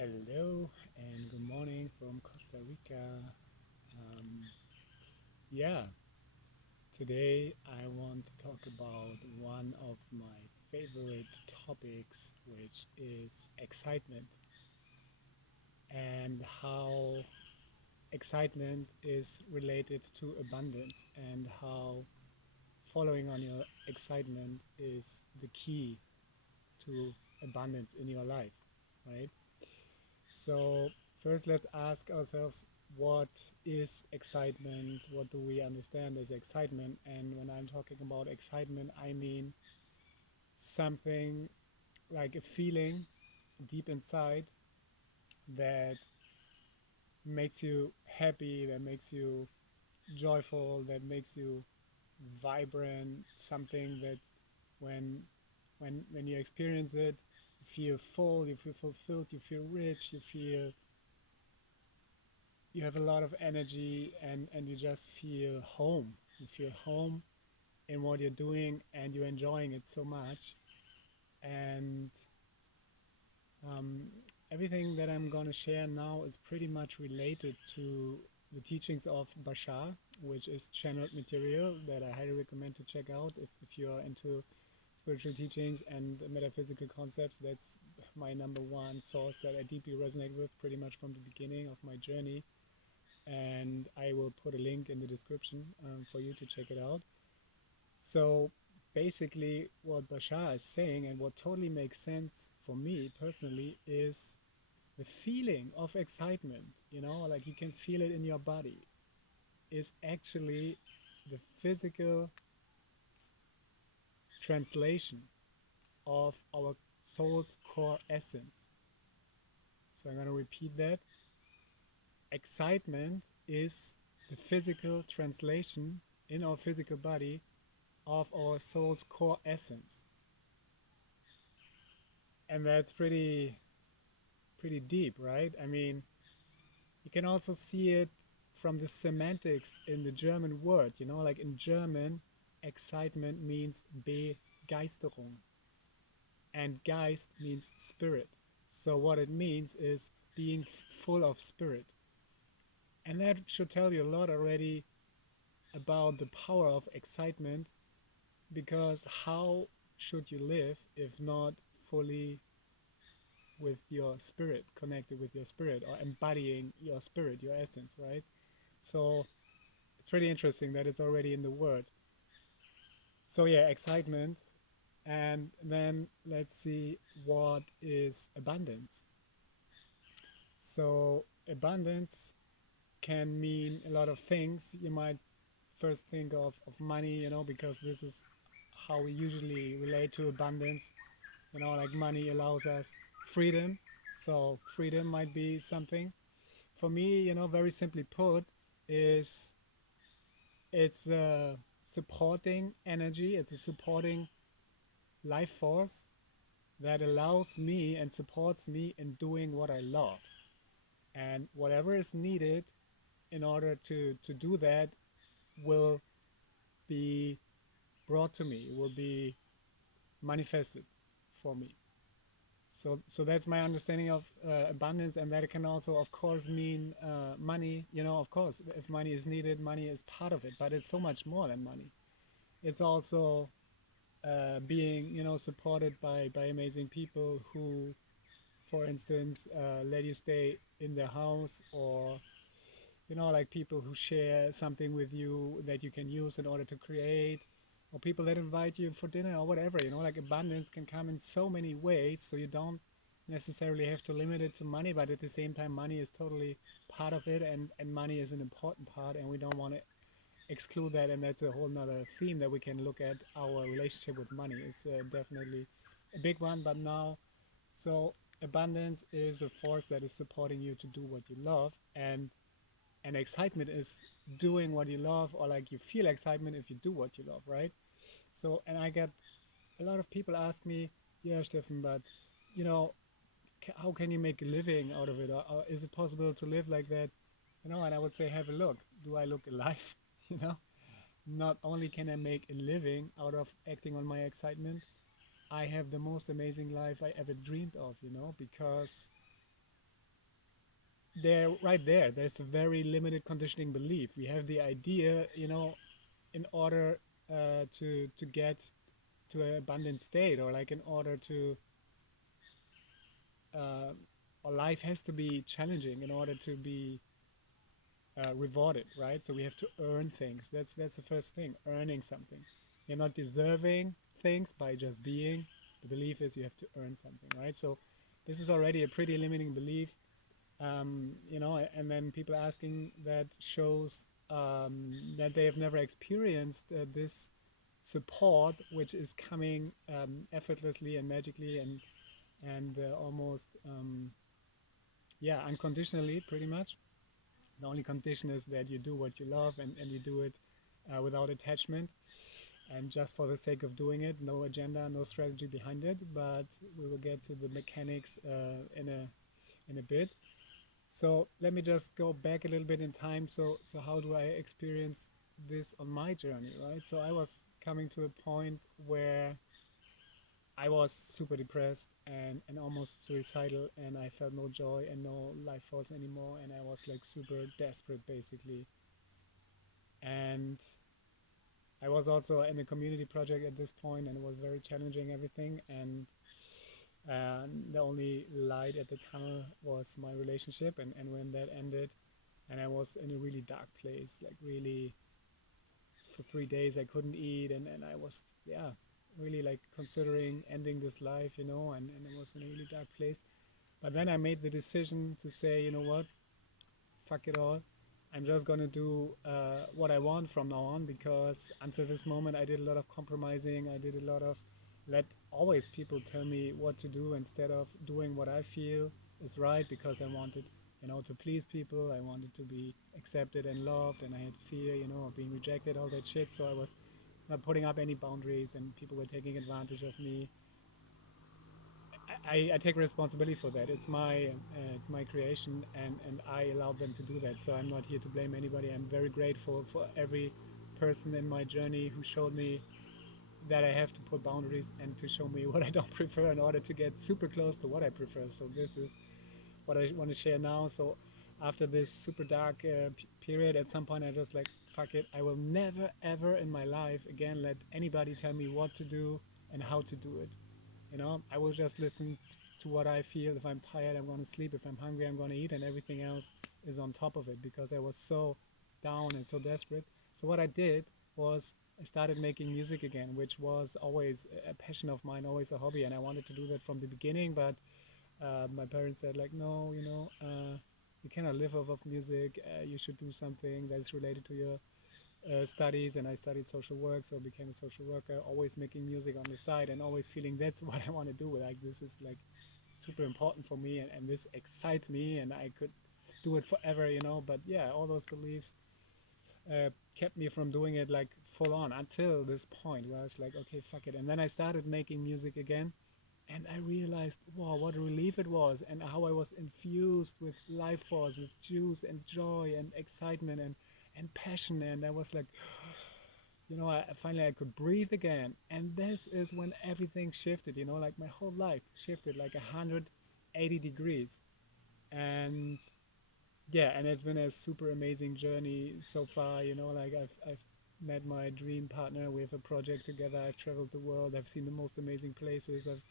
Hello and good morning from Costa Rica. Um, yeah, today I want to talk about one of my favorite topics, which is excitement, and how excitement is related to abundance, and how following on your excitement is the key to abundance in your life, right? So, first, let's ask ourselves, what is excitement? What do we understand as excitement? And when I'm talking about excitement, I mean something like a feeling deep inside that makes you happy, that makes you joyful, that makes you vibrant, something that when when you experience it, you feel full, you feel fulfilled, you feel rich, you have a lot of energy, and you just feel home. You feel home in what you're doing and you're enjoying it so much. And um, everything that I'm going to share now is pretty much related to the teachings of Bashar, which is channeled material that I highly recommend to check out if you're into spiritual teachings and metaphysical concepts. That's my number one source that I deeply resonate with pretty much from the beginning of my journey, and I will put a link in the description for you to check it out. So basically, what Bashar is saying, and what totally makes sense for me personally, is the feeling of excitement, like you can feel it in your body, is actually the physical translation of our soul's core essence. So I'm going to repeat that. Excitement is the physical translation in our physical body of our soul's core essence. And that's pretty deep, right? I mean, you can also see it from the semantics in the German word, like in German, excitement means Begeisterung, and Geist means spirit. So what it means is being full of spirit. And that should tell you a lot already about the power of excitement, because how should you live if not fully with your spirit, connected with your spirit, or embodying your spirit, your essence, right? So it's pretty interesting that it's already in the word. So yeah, excitement. And then let's see, what is abundance. So abundance can mean a lot of things. You might first think of money, because this is how we usually relate to abundance. Like money allows us freedom. So freedom might be something. For me, very simply put, is it's a supporting energy. It's a supporting life force that allows me and supports me in doing what I love. And whatever is needed in order to do that will be brought to me, will be manifested for me. So that's my understanding of abundance, and that can also, of course, mean money. Of course, if money is needed, money is part of it, but it's so much more than money. It's also being, supported by amazing people who, for instance, let you stay in their house, or like people who share something with you that you can use in order to create, or people that invite you for dinner or whatever. Like abundance can come in so many ways, so you don't necessarily have to limit it to money, but at the same time, money is totally part of it, and money is an important part, and we don't want to exclude that. And that's a whole nother theme that we can look at. Our relationship with money is definitely a big one. But now, so abundance is a force that is supporting you to do what you love, and excitement is doing what you love, or like you feel excitement if you do what you love, right? So, and I get a lot of people ask me, yeah, Steffen, but you know how can you make a living out of it, or is it possible to live like that? And I would say, have a look. Do I look alive? you know Not only can I make a living out of acting on my excitement, I have the most amazing life I ever dreamed of, because there, right there, there's a very limited conditioning belief. We have the idea, you know, in order to get to an abundant state, or like in order to uh, or life has to be challenging in order to be rewarded, right? So we have to earn things. That's the first thing, earning something. You're not deserving things by just being. The belief is you have to earn something, right? So this is already a pretty limiting belief. You know, and then people asking that shows that they have never experienced this support, which is coming effortlessly and magically and almost yeah, unconditionally, pretty much. The only condition is that you do what you love, and you do it without attachment and just for the sake of doing it. No agenda, no strategy behind it. But we will get to the mechanics in a bit. So let me just go back a little bit in time. So how do I experience this on my journey, right? So I was coming to a point where I was super depressed and almost suicidal, and I felt no joy and no life force anymore, and I was like super desperate basically. And I was also in a community project at this point, and it was very challenging everything. And the only light at the tunnel was my relationship, and when that ended, and I was in a really dark place, like really for 3 days I couldn't eat, and I was yeah really like considering ending this life, you know, and it was in a really dark place. But then I made the decision to say, you know what, fuck it all. I'm just gonna do what I want from now on, because until this moment I did a lot of compromising. I did a lot of let always people tell me what to do instead of doing what I feel is right, because I wanted, you know, to please people. I wanted to be accepted and loved, and I had fear, you know, of being rejected, all that shit. So I was not putting up any boundaries, and people were taking advantage of me. I take responsibility for that. It's my creation, and I allowed them to do that. So I'm not here to blame anybody. I'm very grateful for every person in my journey who showed me that I have to put boundaries and to show me what I don't prefer in order to get super close to what I prefer. So this is what I want to share now. So after this super dark period, at some point I just like, fuck it. I will never ever in my life again let anybody tell me what to do and how to do it. You know, I will just listen to what I feel. If I'm tired, I'm going to sleep. If I'm hungry, I'm going to eat, and everything else is on top of it, because I was so down and so desperate. So what I did was I started making music again, which was always a passion of mine, always a hobby, and I wanted to do that from the beginning. But my parents said like, no, you know, you cannot live off of music. You should do something that's related to your studies. And I studied social work, so I became a social worker, always making music on the side and always feeling that's what I want to do. Like this is like super important for me, and this excites me, and I could do it forever, you know. But yeah, all those beliefs kept me from doing it like full on until this point where I was like, okay, fuck it. And then I started making music again, and I realized, wow, what a relief it was, and how I was infused with life force, with juice and joy and excitement and passion. And I was like, you know, finally I could breathe again. And this is when everything shifted, you know, like my whole life shifted like 180 degrees. And yeah, and it's been a super amazing journey so far, you know, like I've met my dream partner. We have a project together. I've traveled the world. I've seen the most amazing places. I've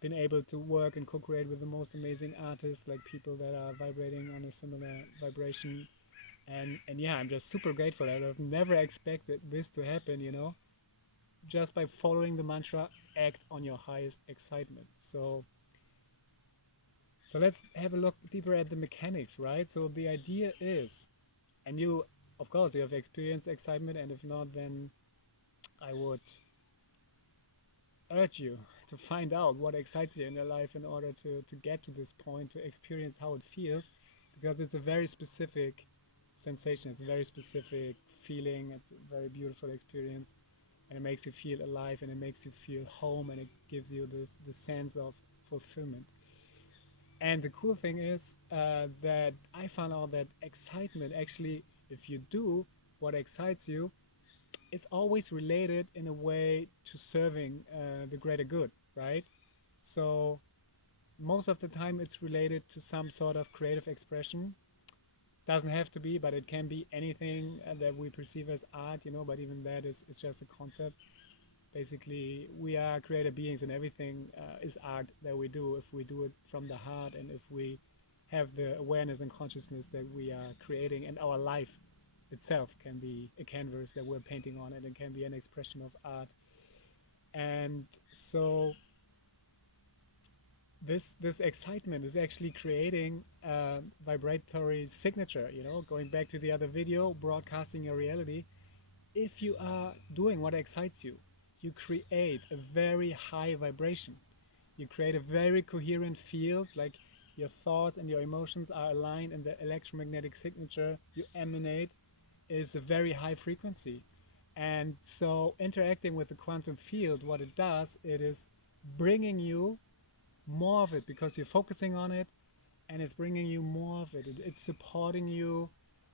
been able to work and co-create with the most amazing artists, like people that are vibrating on a similar vibration. And yeah, I'm just super grateful. I've never expected this to happen, you know, just by following the mantra, act on your highest excitement. So let's have a look deeper at the mechanics, right? So the idea is, and you, of course, you have experienced excitement, and if not, then I would urge you to find out what excites you in your life in order to get to this point, to experience how it feels, because it's a very specific sensation, it's a very specific feeling, it's a very beautiful experience, and it makes you feel alive, and it makes you feel home, and it gives you the sense of fulfillment. And the cool thing is that I found out that excitement actually, if you do what excites you, it's always related in a way to serving the greater good, right? So most of the time it's related to some sort of creative expression. Doesn't have to be, but it can be anything that we perceive as art, but even that is just a concept. Basically, we are creative beings, and everything is art that we do if we do it from the heart, and if we have the awareness and consciousness that we are creating, and our life itself can be a canvas that we're painting on, and it can be an expression of art. And so this excitement is actually creating a vibratory signature, going back to the other video, broadcasting your reality. If you are doing what excites you, you create a very high vibration. You create a very coherent field, like your thoughts and your emotions are aligned, and the electromagnetic signature you emanate is a very high frequency. And so interacting with the quantum field, what it does, it is bringing you more of it because you're focusing on it, and it's bringing you more of it. It's supporting you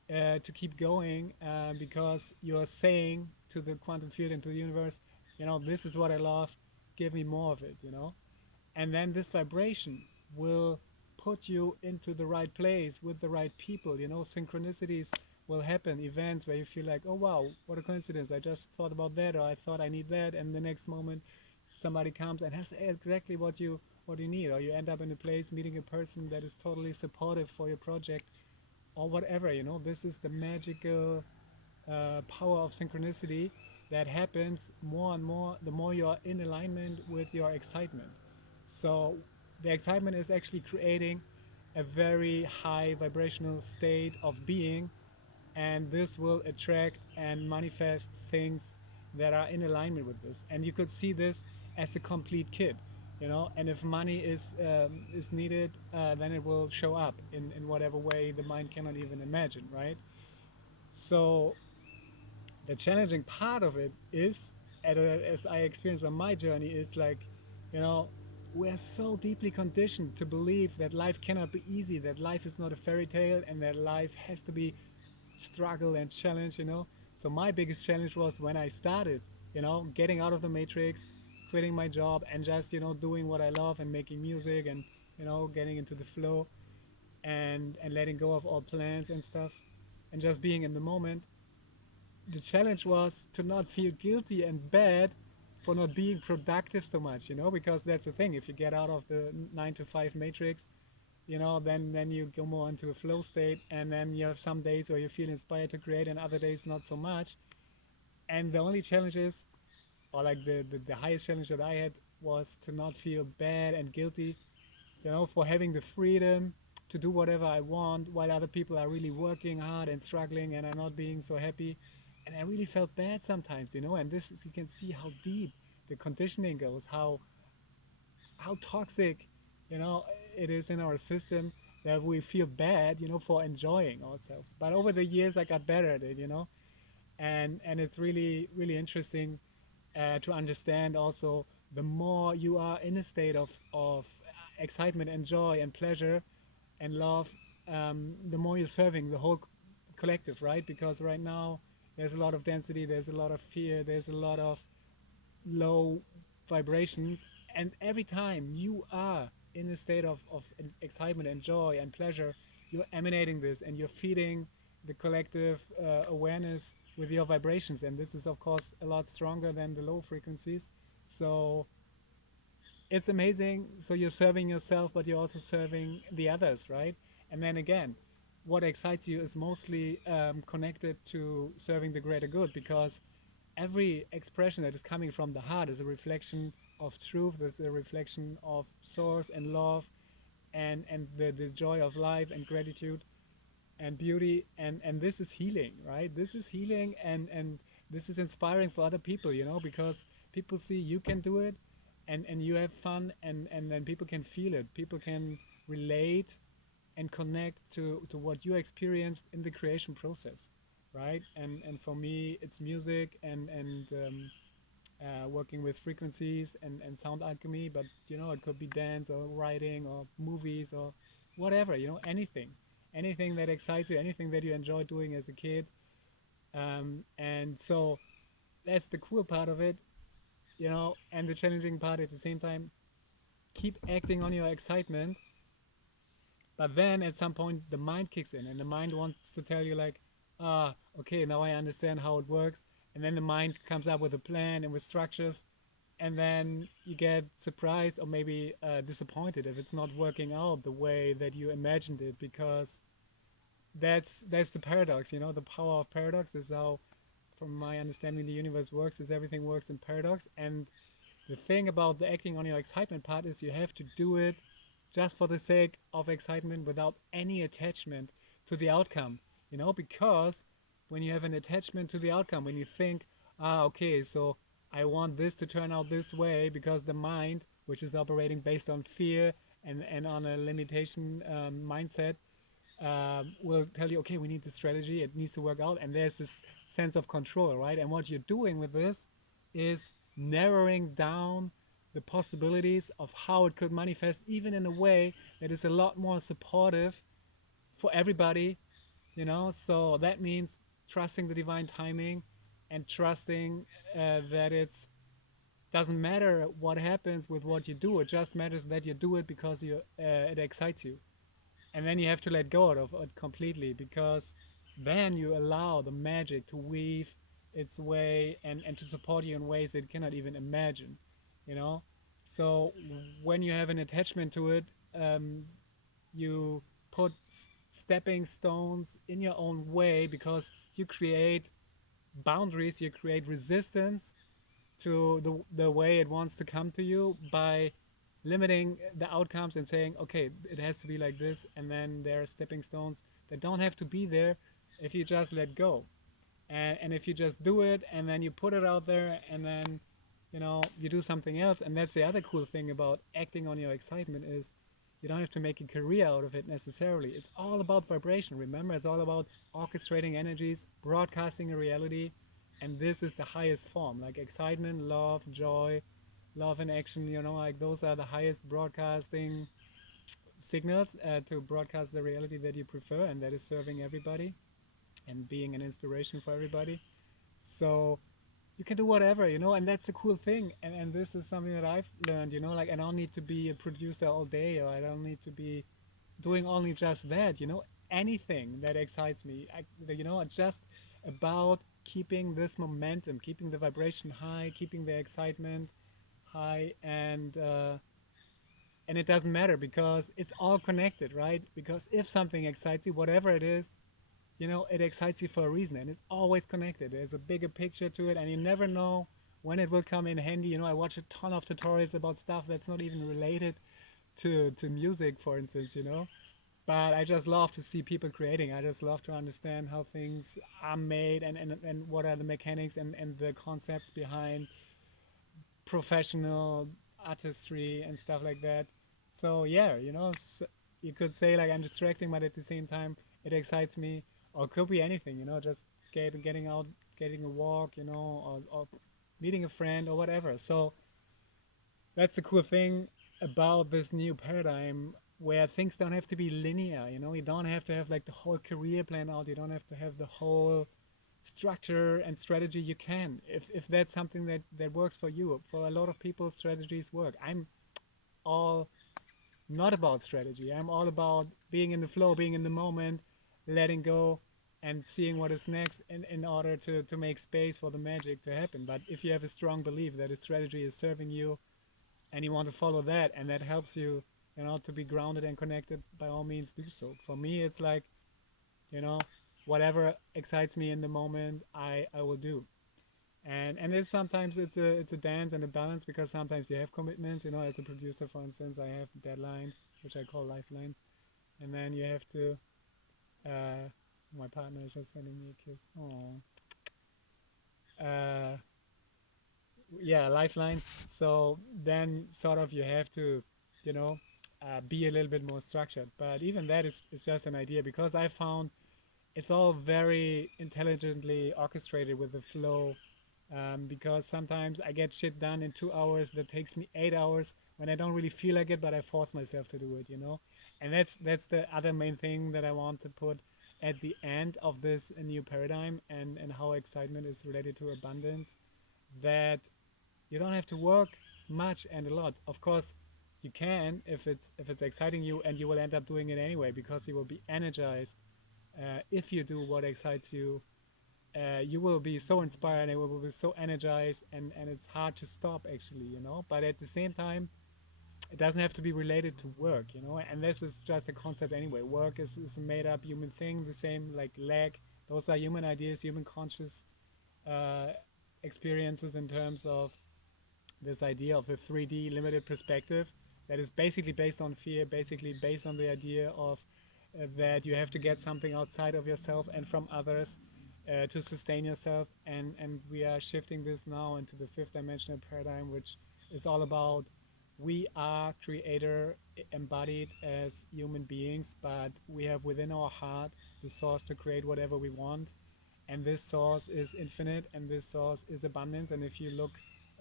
to keep going because you're saying to the quantum field and to the universe, this is what I love, give me more of it. And then this vibration will put you into the right place with the right people. Synchronicities will happen, events where you feel like, oh wow, what a coincidence, I just thought about that, or I thought I need that, and the next moment somebody comes and has exactly what you need, or you end up in a place meeting a person that is totally supportive for your project or whatever. This is the magical power of synchronicity that happens more and more the more you are in alignment with your excitement. So the excitement is actually creating a very high vibrational state of being, and this will attract and manifest things that are in alignment with this. And you could see this as a complete kit, and if money is needed, then it will show up in whatever way the mind cannot even imagine, right? So the challenging part of it is, as I experienced on my journey, is like, you know, we're so deeply conditioned to believe that life cannot be easy, that life is not a fairy tale, and that life has to be struggle and challenge. So my biggest challenge was when I started, getting out of the matrix, quitting my job, and just, doing what I love and making music and, getting into the flow and letting go of all plans and stuff and just being in the moment. The challenge was to not feel guilty and bad for not being productive so much, because that's the thing. If you get out of the 9 to 5 matrix, then you go more into a flow state, and then you have some days where you feel inspired to create, and other days not so much. And the only challenge is, or like the highest challenge that I had, was to not feel bad and guilty, for having the freedom to do whatever I want while other people are really working hard and struggling and are not being so happy. And I really felt bad sometimes, and this is, you can see how deep the conditioning goes, how toxic, you know, it is in our system that we feel bad, for enjoying ourselves. But over the years, I got better at it, and it's really really interesting to understand also. The more you are in a state of excitement and joy and pleasure and love, the more you're serving the whole collective, right? Because right now there's a lot of density, there's a lot of fear, there's a lot of low vibrations, and every time you are in a state of excitement and joy and pleasure, you're emanating this and you're feeding the collective awareness with your vibrations, and this is of course a lot stronger than the low frequencies. So it's amazing. So you're serving yourself, but you're also serving the others, right? And then again, what excites you is mostly connected to serving the greater good, because every expression that is coming from the heart is a reflection of truth, is a reflection of source and love, and the joy of life and gratitude and beauty, and this is healing, right? This is healing, and this is inspiring for other people, because people see you can do it, and you have fun, and then people can feel it, people can relate and connect to what you experienced in the creation process, right? And for me it's music and working with frequencies and sound alchemy, but it could be dance or writing or movies or whatever, anything that excites you, anything that you enjoy doing as a kid. And so that's the cool part of it, and the challenging part at the same time. keep acting on your excitement, but then at some point the mind kicks in and the mind wants to tell you like, okay, now I understand how it works. And then the mind comes up with a plan and with structures, and then you get surprised or maybe disappointed if it's not working out the way that you imagined it, because that's the paradox. The power of paradox is how, from my understanding, the universe works. Is everything works in paradox. And the thing about the acting on your excitement part is you have to do it just for the sake of excitement without any attachment to the outcome. Because when you have an attachment to the outcome, when you think, okay, so I want this to turn out this way, because the mind, which is operating based on fear and on a limitation mindset, will tell you, okay, we need this strategy, it needs to work out, and there's this sense of control, right? And what you're doing with this is narrowing down the possibilities of how it could manifest, even in a way that is a lot more supportive for everybody. So that means trusting the divine timing and trusting that it's doesn't matter what happens with what you do. It just matters that you do it because it excites you, and then you have to let go of it completely, because then you allow the magic to weave its way and to support you in ways that you cannot even imagine. you know so when you have an attachment to it, you put stepping stones in your own way, because you create boundaries, you create resistance to the way it wants to come to you by limiting the outcomes and saying, okay, it has to be like this, and then there are stepping stones that don't have to be there if you just let go. And if you just do it and then you put it out there, and then you do something else. And that's the other cool thing about acting on your excitement, is you don't have to make a career out of it necessarily. It's all about vibration. Remember, it's all about orchestrating energies, broadcasting a reality, and this is the highest form. Like excitement, love, joy, love and action, like those are the highest broadcasting signals to broadcast the reality that you prefer, and that is serving everybody and being an inspiration for everybody. So you can do whatever, and that's a cool thing. And this is something that I've learned, like I don't need to be a producer all day, or I don't need to be doing only just that, anything that excites me. It's just about keeping this momentum, keeping the vibration high, keeping the excitement high, and it doesn't matter, because it's all connected, right? Because if something excites you, whatever it is, it excites you for a reason, and it's always connected. There's a bigger picture to it, and you never know when it will come in handy. I watch a ton of tutorials about stuff that's not even related to music, for instance. But I just love to see people creating. I just love to understand how things are made, and what are the mechanics and the concepts behind professional artistry and stuff like that. So yeah, you could say like I'm distracting, but at the same time it excites me, or it could be anything. Just getting out, getting a walk, or meeting a friend or whatever. So that's the cool thing about this new paradigm, where things don't have to be linear. You don't have to have like the whole career plan out. You don't have to have the whole structure and strategy. You can, if that's something that works for you. For a lot of people, strategies work. I'm all not about strategy. I'm all about being in the flow, being in the moment, letting go, and seeing what is next in order to make space for the magic to happen. But if you have a strong belief that a strategy is serving you, and you want to follow that, and that helps you, to be grounded and connected, by all means do so. For me, it's like, you know, whatever excites me in the moment, I will do. And it's sometimes it's a dance and a balance, because sometimes you have commitments. As a producer, for instance, I have deadlines, which I call lifelines, and then you have to. My partner is just sending me a kiss. Oh. Yeah, lifelines. So then sort of you have to, you know, be a little bit more structured. But even that is just an idea, because I found it's all very intelligently orchestrated with the flow. Because sometimes I get shit done in 2 hours that takes me 8 hours when I don't really feel like it, but I force myself to do it. And that's the other main thing that I want to put at the end of this new paradigm, and how excitement is related to abundance. That you don't have to work much and a lot. Of course, you can if it's exciting you, and you will end up doing it anyway because you will be energized. If you do what excites you, you will be so inspired and you will be so energized, and it's hard to stop actually, but at the same time, it doesn't have to be related to work, and this is just a concept anyway. Work is a made up human thing, the same like leg. Those are human ideas, human conscious uh, experiences in terms of this idea of the 3D limited perspective that is basically based on fear, basically based on the idea of that you have to get something outside of yourself and from others to sustain yourself. And we are shifting this now into the fifth dimensional paradigm, which is all about we are creator embodied as human beings, but we have within our heart the source to create whatever we want. And this source is infinite, and this source is abundance. And if you look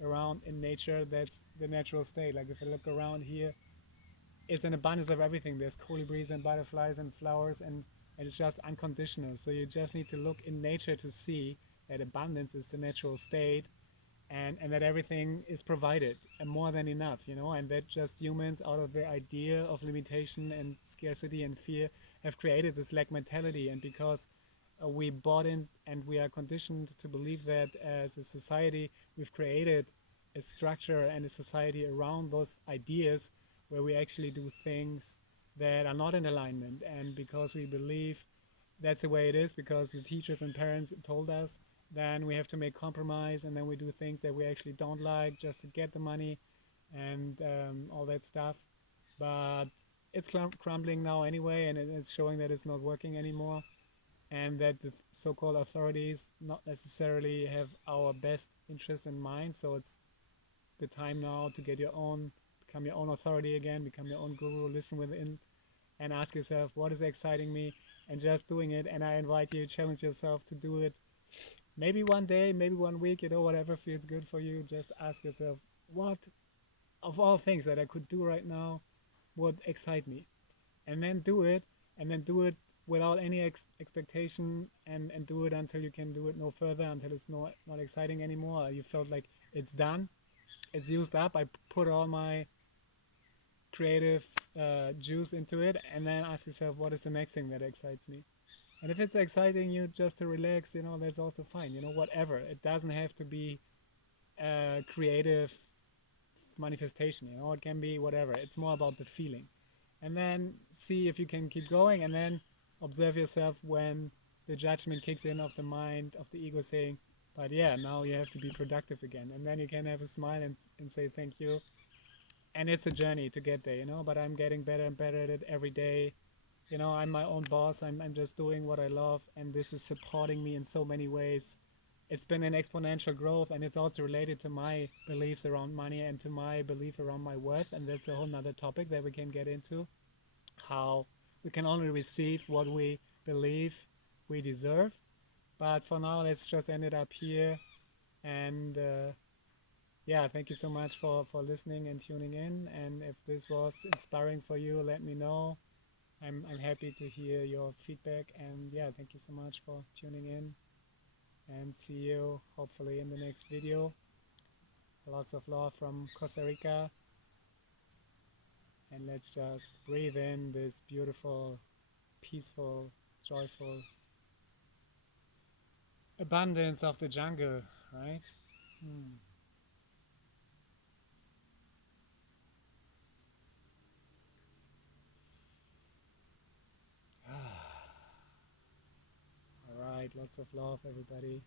around in nature, that's the natural state. Like if I look around here, it's an abundance of everything. There's colibris and butterflies and flowers, and it's just unconditional. So you just need to look in nature to see that abundance is the natural state, and that everything is provided and more than enough, and that just humans, out of their idea of limitation and scarcity and fear, have created this lack mentality. And because we bought in and we are conditioned to believe that as a society, we've created a structure and a society around those ideas where we actually do things that are not in alignment. And because we believe that's the way it is, because the teachers and parents told us, then we have to make compromise, and then we do things that we actually don't like just to get the money and all that stuff. But it's crumbling now anyway, and it's showing that it's not working anymore, and that the so-called authorities not necessarily have our best interest in mind. So it's the time now to get your own, become your own authority again, become your own guru, listen within, and ask yourself, what is exciting me, and just doing it. And I invite you to challenge yourself to do it. Maybe one day, maybe one week, whatever feels good for you. Just ask yourself, what of all things that I could do right now would excite me? And then do it, and then do it without any expectation, and do it until you can do it no further, until it's not exciting anymore. You felt like it's done, it's used up. I put all my creative juice into it, and then ask yourself, what is the next thing that excites me? And if it's exciting you just to relax, that's also fine. Whatever. It doesn't have to be a creative manifestation. It can be whatever. It's more about the feeling. And then see if you can keep going, and then observe yourself when the judgment kicks in of the mind, of the ego saying, but yeah, now you have to be productive again. And then you can have a smile and say thank you. And it's a journey to get there, but I'm getting better and better at it every day. I'm my own boss. I'm just doing what I love, and this is supporting me in so many ways. It's been an exponential growth, and it's also related to my beliefs around money and to my belief around my worth. And that's a whole nother topic that we can get into, how we can only receive what we believe we deserve. But for now, let's just end it up here. And yeah, thank you so much for listening and tuning in. And if this was inspiring for you, let me know. I'm happy to hear your feedback. And yeah, thank you so much for tuning in. And see you hopefully in the next video. Lots of love from Costa Rica. And let's just breathe in this beautiful, peaceful, joyful abundance of the jungle, right? Hmm. All right, lots of love, everybody.